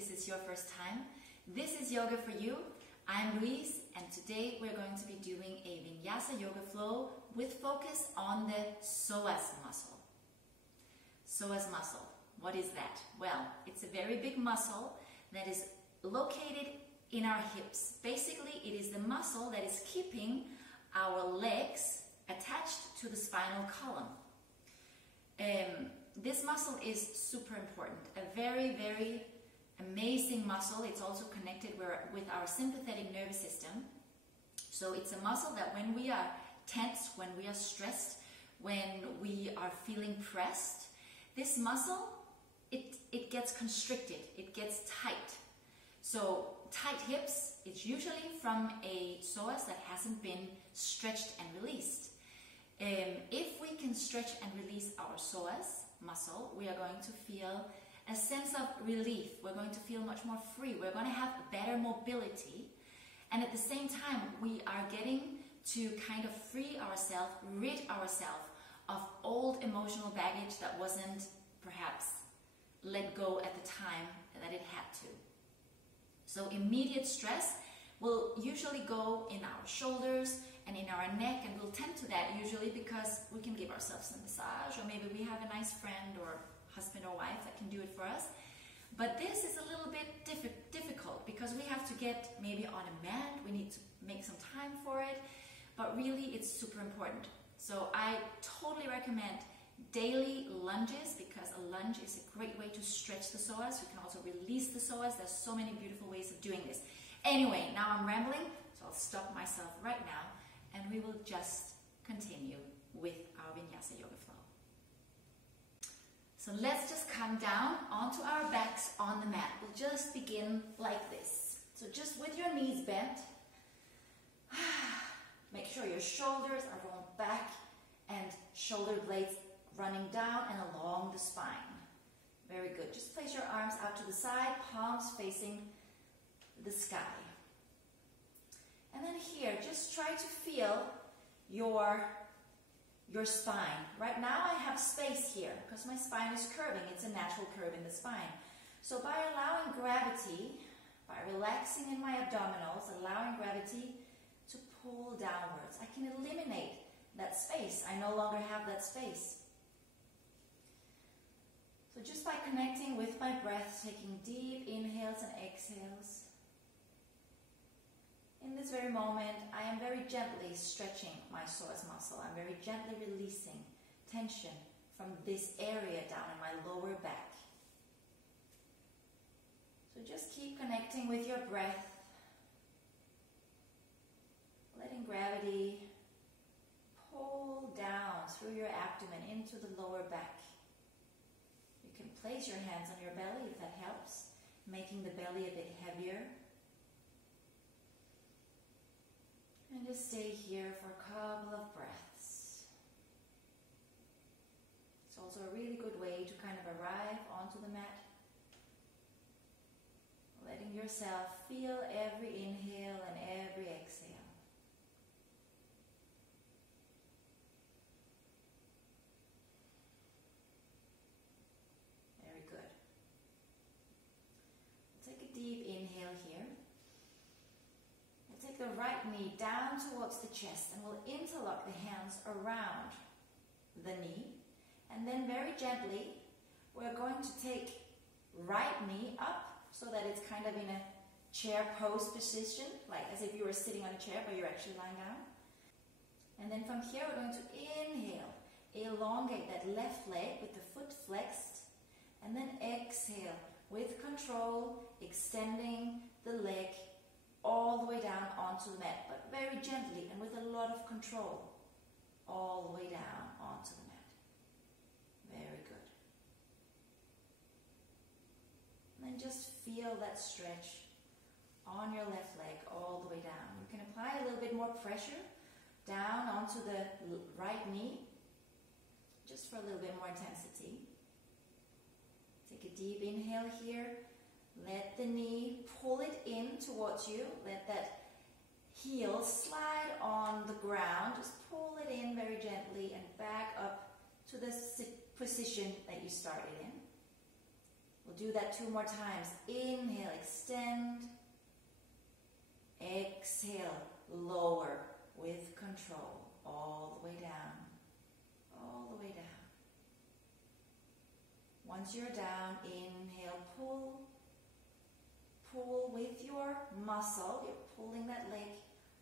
this is your first time, this is Yoga for You. I'm Louise, and today we're going to be doing a Vinyasa yoga flow with focus on the psoas muscle. Psoas muscle, what is that? Well, it's a very big muscle that is located in our hips. Basically, it is the muscle that is keeping our legs attached to the spinal column. This muscle is super important, a very, very amazing muscle. It's also connected with our sympathetic nervous system. So it's a muscle that when we are tense, when we are stressed, when we are feeling pressed, this muscle, it gets constricted, it gets tight. So tight hips, it's usually from a psoas that hasn't been stretched and released. If we can stretch and release our psoas muscle, we are going to feel a sense of relief. We're going to feel much more free. We're going to have better mobility. And at the same time, we are getting to kind of free ourselves, rid ourselves of old emotional baggage that wasn't perhaps let go at the time that it had to. So immediate stress will usually go in our shoulders and in our neck, and we'll tend to that usually because we can give ourselves a massage, or maybe we have a nice friend or husband or wife that can do it for us. But this is a little bit difficult because we have to get maybe on a mat, we need to make some time for it, but really it's super important. So I totally recommend daily lunges, because a lunge is a great way to stretch the psoas. You can also release the psoas. There's so many beautiful ways of doing this. Anyway, now I'm rambling, so I'll stop myself right now and we will just continue with our Vinyasa yoga flow. So let's just come down onto our backs on the mat. We'll just begin like this. So just with your knees bent, make sure your shoulders are going back and shoulder blades running down and along the spine. Very good. Just place your arms out to the side, palms facing the sky. And then here, just try to feel your spine. Right now I have space here because my spine is curving. It's a natural curve in the spine. So by allowing gravity, by relaxing in my abdominals, allowing gravity to pull downwards, I can eliminate that space. I no longer have that space. So just by connecting with my breath, taking deep inhales and exhales, in this very moment, I am very gently stretching my psoas muscle. I'm very gently releasing tension from this area down in my lower back. So just keep connecting with your breath, letting gravity pull down through your abdomen into the lower back. You can place your hands on your belly if that helps, making the belly a bit heavier. And just stay here for a couple of breaths. It's also a really good way to kind of arrive onto the mat. Letting yourself feel every inhale and every exhale. Very good. Take a deep inhale here. Take the right knee down towards the chest and we'll interlock the hands around the knee. And then very gently, we're going to take right knee up so that it's kind of in a chair pose position, like as if you were sitting on a chair, but you're actually lying down. And then from here, we're going to inhale, elongate that left leg with the foot flexed, and then exhale with control, extending the leg all the way down onto the mat, but very gently and with a lot of control, all the way down onto the mat. Very good. And then just feel that stretch on your left leg all the way down. You can apply a little bit more pressure down onto the right knee, just for a little bit more intensity. Take a deep inhale here. Let the knee pull it in towards you. Let that heel slide on the ground. Just pull it in very gently and back up to the position that you started in. We'll do that 2 more times. Inhale, extend. Exhale, lower with control. All the way down. All the way down. Once you're down, inhale, pull. Pull with your muscle. You're pulling that leg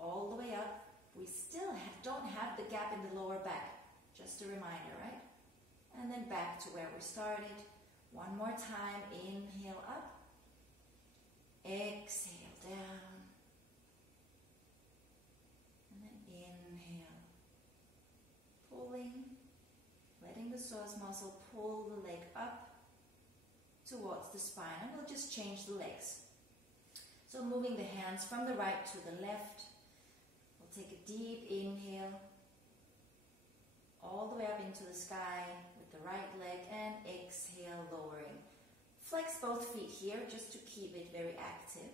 all the way up. We still don't have the gap in the lower back. Just a reminder, right? And then back to where we started. 1 more time. Inhale up. Exhale down. And then inhale. Pulling. Letting the psoas muscle pull the leg up towards the spine. And we'll just change the legs. So moving the hands from the right to the left. We'll take a deep inhale. All the way up into the sky with the right leg, and exhale, lowering. Flex both feet here just to keep it very active.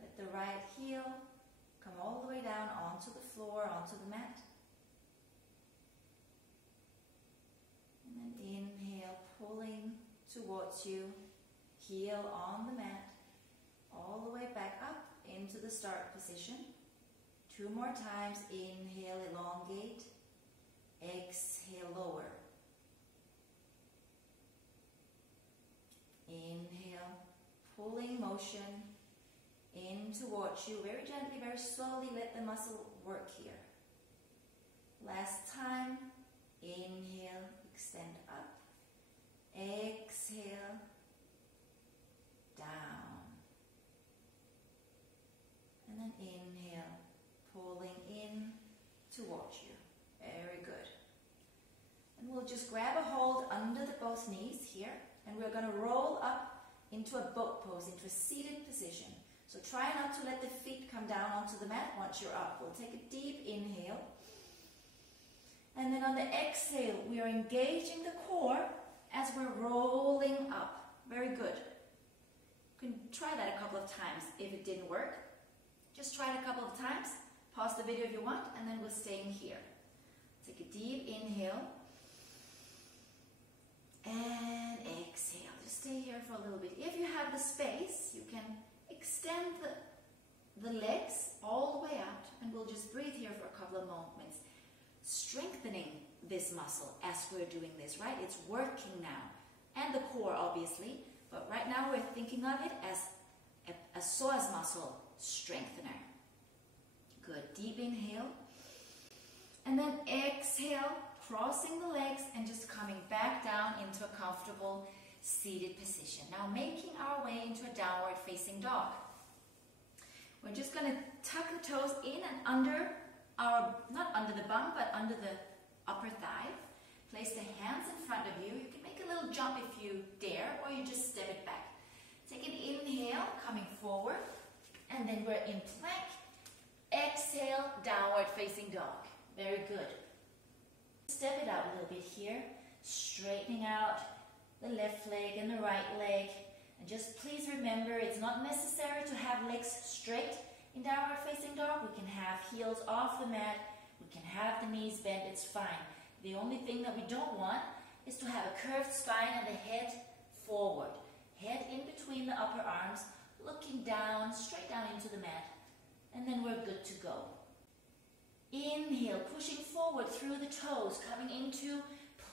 Let the right heel come all the way down onto the floor, onto the mat. And then inhale, pulling towards you, heel on the mat, all the way back up into the start position. 2 more times. Inhale, elongate. Exhale, lower. Inhale, pulling motion in towards you. Very gently, very slowly, let the muscle work here. Last time. Inhale, extend up. Exhale, down. And then inhale, pulling in towards you. Very good. And we'll just grab a hold under the both knees here, and we're going to roll up into a boat pose, into a seated position. So try not to let the feet come down onto the mat once you're up. We'll take a deep inhale. And then on the exhale, we are engaging the core as we're rolling up. Very good. You can try that a couple of times. If it didn't work, just try it a couple of times. Pause the video if you want, and then we'll stay in here. Take a deep inhale. And exhale. Just stay here for a little bit. If you have the space, you can extend the legs all the way out, and we'll just breathe here for a couple of moments. Strengthening this muscle as we're doing this, right? It's working now. And the core, obviously. But right now we're thinking of it as a psoas muscle strengthener. Good. Deep inhale. And then exhale, crossing the legs and just coming back down into a comfortable seated position. Now making our way into a downward facing dog. We're just going to tuck the toes in and under our, not under the bum, but under the upper thigh. Place the hands in front of you. You can make a little jump if you dare, or you just step it back. Take an inhale, coming forward, and then we're in plank. Exhale, downward facing dog. Very good. Step it out a little bit here, straightening out the left leg and the right leg. And just please remember, it's not necessary to have legs straight in downward facing dog. We can have heels off the mat. We can have the knees bent. It's fine. The only thing that we don't want is to have a curved spine and the head forward. Head in between the upper arms, looking down, straight down into the mat. And then we're good to go. Inhale, pushing forward through the toes, coming into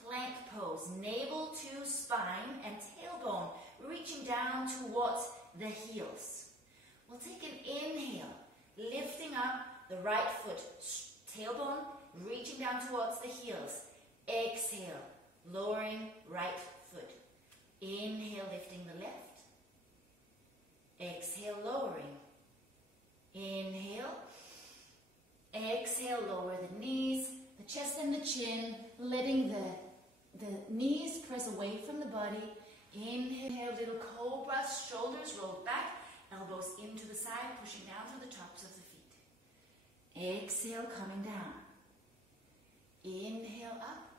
plank pose. Navel to spine and tailbone, reaching down towards the heels. We'll take an inhale, lifting up the right foot, tailbone, reaching down towards the heels. Exhale, lowering right foot. Inhale, lifting the left. Exhale, lowering. Inhale. Exhale, lower the knees, the chest and the chin, letting the knees press away from the body. Inhale, little cobra, shoulders rolled back, elbows into the side, pushing down to the tops of the feet. Exhale, coming down. Inhale, up.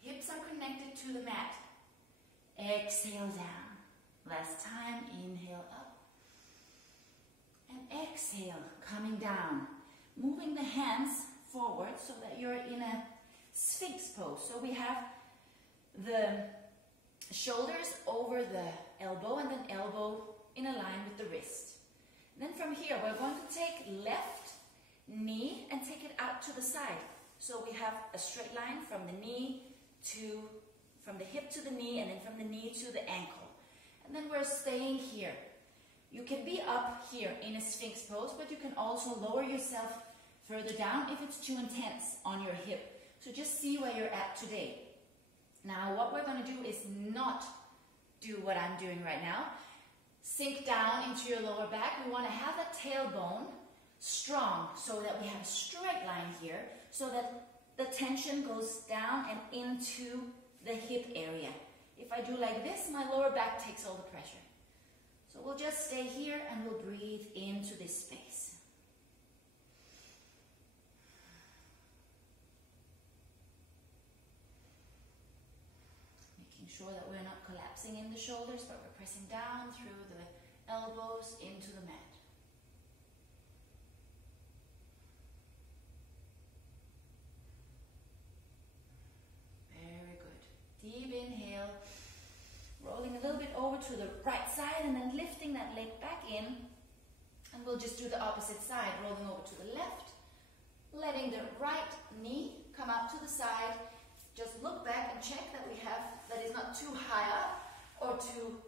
Hips are connected to the mat. Exhale, down. Last time, inhale, up. And exhale, coming down. Moving the hands forward so that you're in a sphinx pose. So we have the shoulders over the elbow and then elbow in a line with the wrist. And then from here, we're going to take left knee and take it out to the side. So we have a straight line from the hip to the knee, and then from the knee to the ankle. And then we're staying here. You can be up here in a Sphinx pose, but you can also lower yourself further down if it's too intense on your hip. So just see where you're at today. Now what we're going to do is not do what I'm doing right now. Sink down into your lower back. We want to have that tailbone strong so that we have a straight line here, so that the tension goes down and into the hip area. If I do like this, my lower back takes all the pressure. So we'll just stay here and we'll breathe into this space. Making sure that we're not collapsing in the shoulders, but we're pressing down through the elbows into the mat. Very good. Deep inhale. Rolling a little bit over to the right side and then lifting that leg back in. And we'll just do the opposite side, rolling over to the left, letting the right knee come out to the side. Just look back and check that that is not too high up or too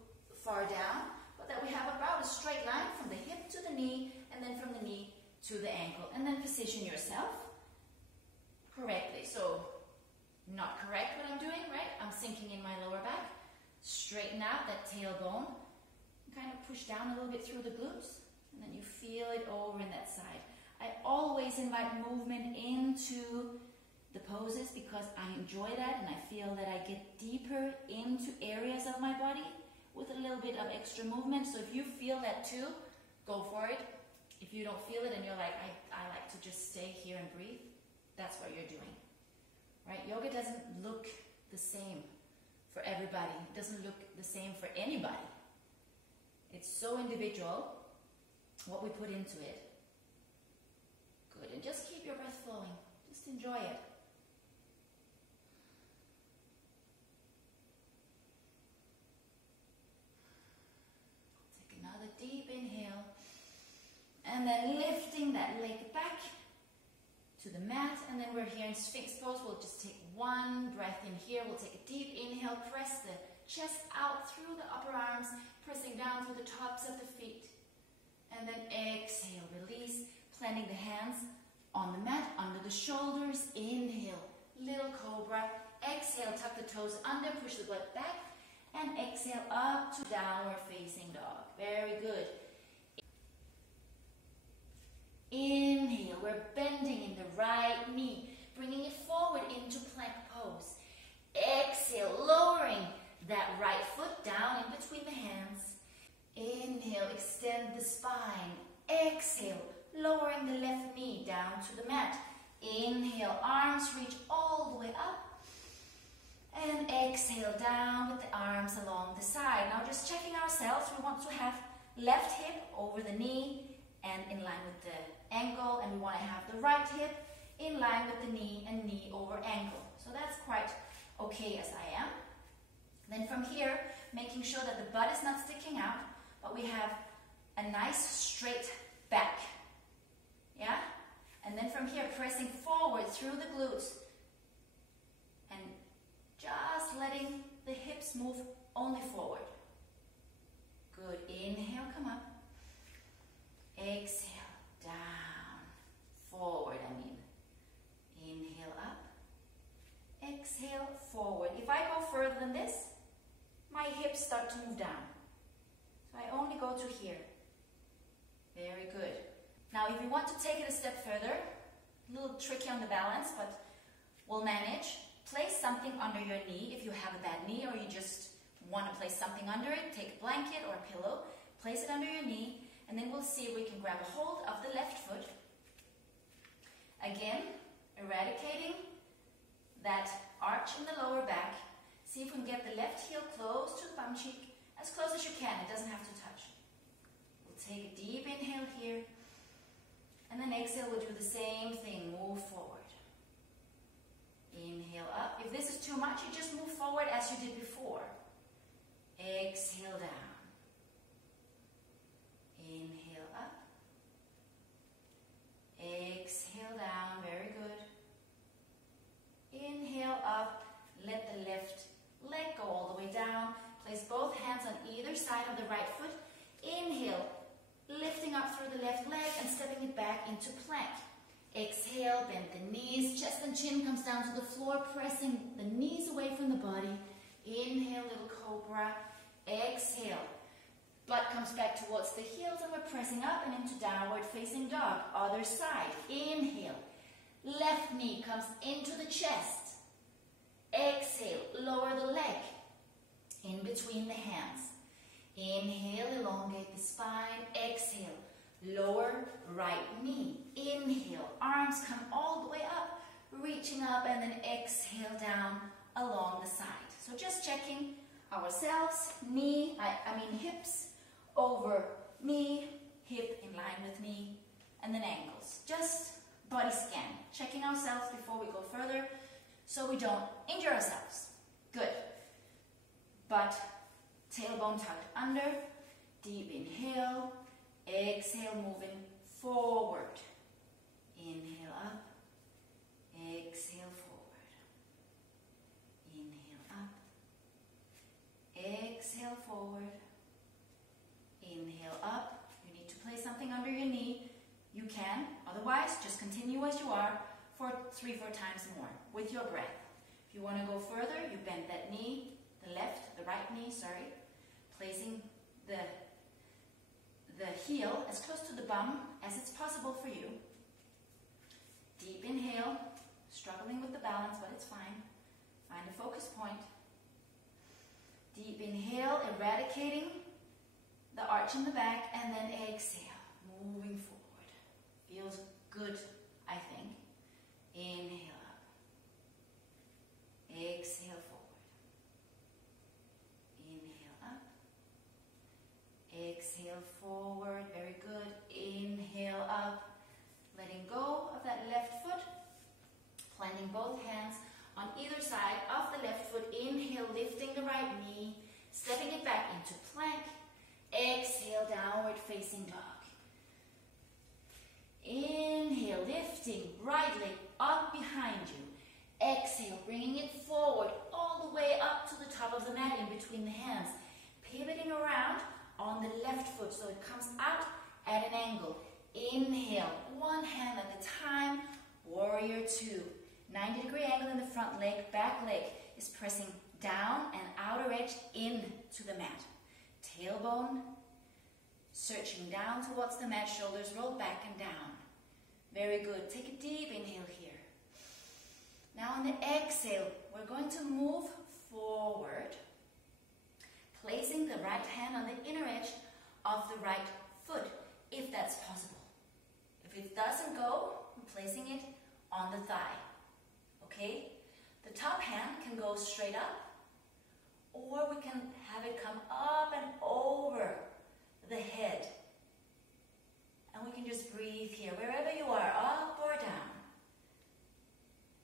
far down, but that we have about a straight line from the hip to the knee and then from the knee to the ankle. And then position yourself correctly. So, not correct what I'm doing, right? I'm sinking in my lower back. Straighten out that tailbone, kind of push down a little bit through the glutes, and then you feel it over in that side. I always invite movement into the poses because I enjoy that and I feel that I get deeper into areas of my body with a little bit of extra movement. So if you feel that too, go for it. If you don't feel it and you're like, I like to just stay here and breathe, that's what you're doing, right? Yoga doesn't look the same for everybody. It doesn't look the same for anybody. It's so individual what we put into it. Good, and just keep your breath flowing. Just enjoy it. Take another deep inhale. And then lifting that leg back to the mat, and then we're here in Sphinx pose. We'll just take one breath in here. We'll take a deep inhale, press the chest out through the upper arms, pressing down through the tops of the feet. And then exhale, release, planting the hands on the mat, under the shoulders. Inhale, little cobra. Exhale, tuck the toes under, push the butt back. And exhale up to downward facing dog. Very good. Inhale, we're bending in the right knee, bringing it forward into plank pose. Exhale, lowering that right foot down in between the hands. Inhale, extend the spine. Exhale, lowering the left knee down to the mat. Inhale, arms reach all the way up. And exhale, down with the arms along the side. Now just checking ourselves, we want to have left hip over the knee and in line with the ankle, and we want to have the right hip in line with the knee and knee over ankle. So that's quite okay as I am. Then from here, making sure that the butt is not sticking out, but we have a nice straight back. Yeah? And then from here, pressing forward through the glutes and just letting the hips move only forward. Good. Inhale, come up. Exhale, down, forward, Inhale up, exhale, forward. If I go further than this, my hips start to move down. So I only go to here. Very good. Now if you want to take it a step further, a little tricky on the balance, but we'll manage. Place something under your knee if you have a bad knee, or you just want to place something under it. Take a blanket or a pillow, place it under your knee, and then we'll see if we can grab a hold of the left foot. Again, eradicating that arch in the lower back. See if we can get the left heel close to the bum cheek, as close as you can. It doesn't have to touch. We'll take a deep inhale here, and then exhale, we'll do the same thing. Move forward. Inhale up. If this is too much, you just move forward as you did before. Exhale down. Inhale up. Exhale down. Very good. Inhale up. Let the left leg go all the way down. Place both hands on either side of the right foot. Inhale, lifting up through the left leg and stepping it back into plank. Exhale, bend the knees, chest and chin comes down to the floor, pressing the knees away from the body. Inhale, little cobra. Exhale, butt comes back towards the heels and we're pressing up and into downward facing dog. Other side. Inhale, left knee comes into the chest. Exhale, lower the leg in between the hands. Inhale, elongate the spine. Exhale, lower right knee. Inhale, arms come all the way up, reaching up, and then exhale down along the side. So just checking ourselves, hips over knee, hip in line with knee, and then ankles. Just body scan, checking ourselves before we go further so we don't injure ourselves. Good. Butt, tailbone tucked under, deep inhale, exhale, moving forward. Inhale up, exhale forward. Inhale up, exhale forward. Inhale up. You need to place something under your knee. You can, otherwise just continue as you are for 3-4 times more with your breath. If you want to go further, you bend that knee, the right knee, placing the heel as close to the bum as it's possible for you. Deep inhale, struggling with the balance, but it's fine. Find a focus point. Deep inhale, eradicating the arch in the back, and then exhale, moving forward. Feels good, I think. Inhale up. Exhale forward. Inhale up. Exhale forward. Very good. Inhale up. Letting go of that left foot. Planting both hands on either side of the left foot. Inhale, lifting the right knee. Stepping it back into plank. Exhale, downward facing dog. Inhale, lifting right leg up behind you. Exhale, bringing it forward all the way up to the top of the mat in between the hands. Pivoting around on the left foot so it comes out at an angle. Inhale, one hand at a time, warrior two. 90-degree angle in the front leg, back leg is pressing down and outer edge into the mat. Tailbone searching down towards the mat, shoulders roll back and down. Very good. Take a deep inhale here. Now on the exhale, we're going to move forward, placing the right hand on the inner edge of the right foot, if that's possible. If it doesn't go, I'm placing it on the thigh. Okay? The top hand can go straight up, or we can have it come up and over the head. And we can just breathe here, wherever you are, up or down.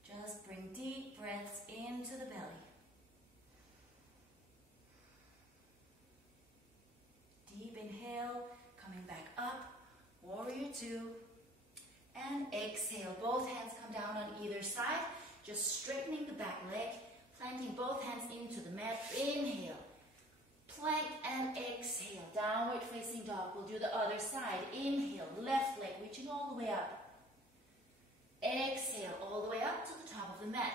Just bring deep breaths into the belly. Deep inhale, coming back up, warrior two. And exhale, both hands come down on either side, just straightening the back leg, planting both hands into the mat. Inhale, plank and exhale, downward facing dog. We'll do the other side. Inhale, left leg reaching all the way up. Exhale, all the way up to the top of the mat.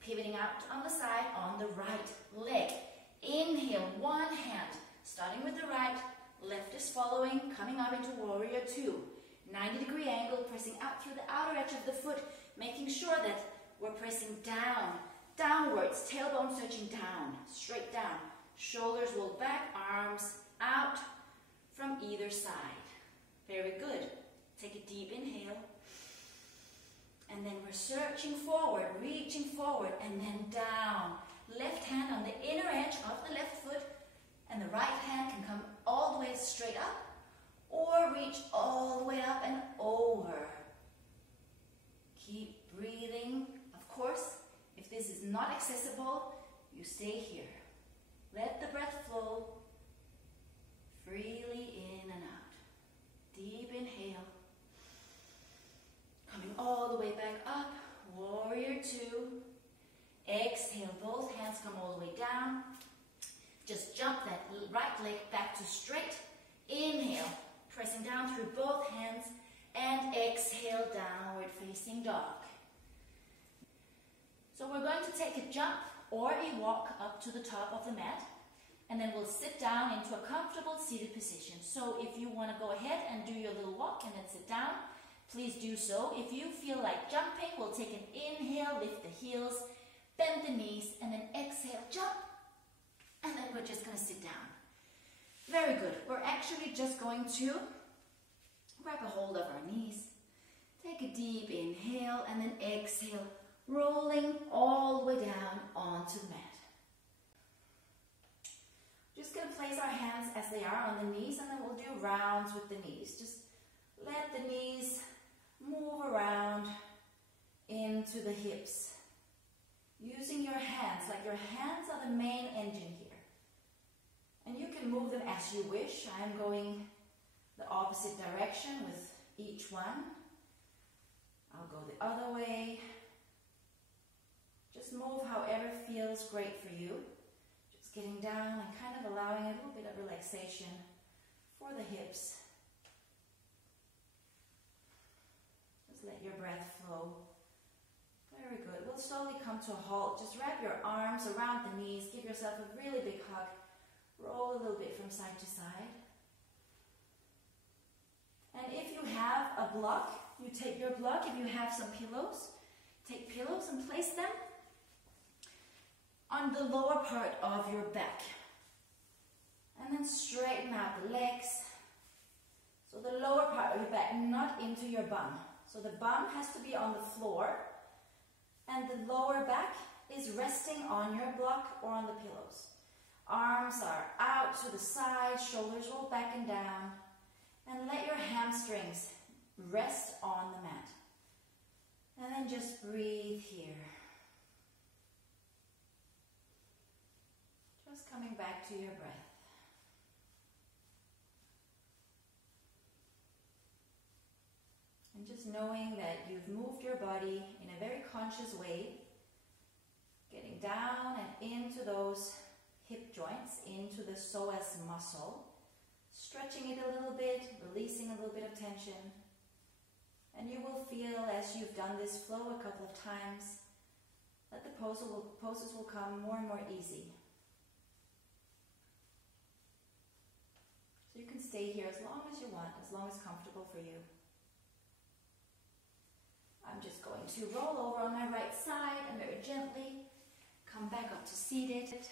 Pivoting out on the side on the right leg. Inhale, one hand, starting with the right, left is following, coming up into warrior two. 90-degree angle, pressing out through the outer edge of the foot, making sure that we're pressing down, downwards, tailbone searching down, straight down. Shoulders roll back, arms out from either side. Very good. Take a deep inhale. And then we're searching forward, reaching forward, and then down. Left hand on the inner edge of the left foot, and the right hand can come all the way straight up, or reach all the way up and over. Keep breathing. Of course, if this is not accessible, you stay here. Let the breath flow. two. Exhale, both hands come all the way down. Just jump that right leg back to straight. Inhale, pressing down through both hands. And exhale, downward facing dog. So we're going to take a jump or a walk up to the top of the mat. And then we'll sit down into a comfortable seated position. So if you want to go ahead and do your little walk and then sit down, please do so. If you feel like jumping, we'll take an inhale, lift the heels, bend the knees, and then exhale, jump. And then we're just going to sit down. Very good. We're actually just going to grab a hold of our knees. Take a deep inhale and then exhale, rolling all the way down onto the mat. Just going to place our hands as they are on the knees, and then we'll do rounds with the knees. Just let the knees move around into the hips. Using your hands, like your hands are the main engine here. And you can move them as you wish. I'm going the opposite direction with each one. I'll go the other way. Just move however feels great for you. Just getting down and kind of allowing a little bit of relaxation for the hips. Just let your breath flow. Very good. We'll slowly come to a halt. Just wrap your arms around the knees. Give yourself a really big hug. Roll a little bit from side to side. And if you have a block, you take your block. If you have some pillows, take pillows and place them on the lower part of your back. And then straighten out the legs. So the lower part of your back, not into your bum. So the bum has to be on the floor, and the lower back is resting on your block or on the pillows. Arms are out to the side, shoulders roll back and down, and let your hamstrings rest on the mat. And then just breathe here. Just coming back to your breath. And just knowing that you've moved your body in a very conscious way, getting down and into those hip joints, into the psoas muscle, stretching it a little bit, releasing a little bit of tension. And you will feel, as you've done this flow a couple of times, that the poses will come more and more easy. So you can stay here as long as you want, as long as comfortable for you. I'm just going to roll over on my right side and very gently come back up to seated.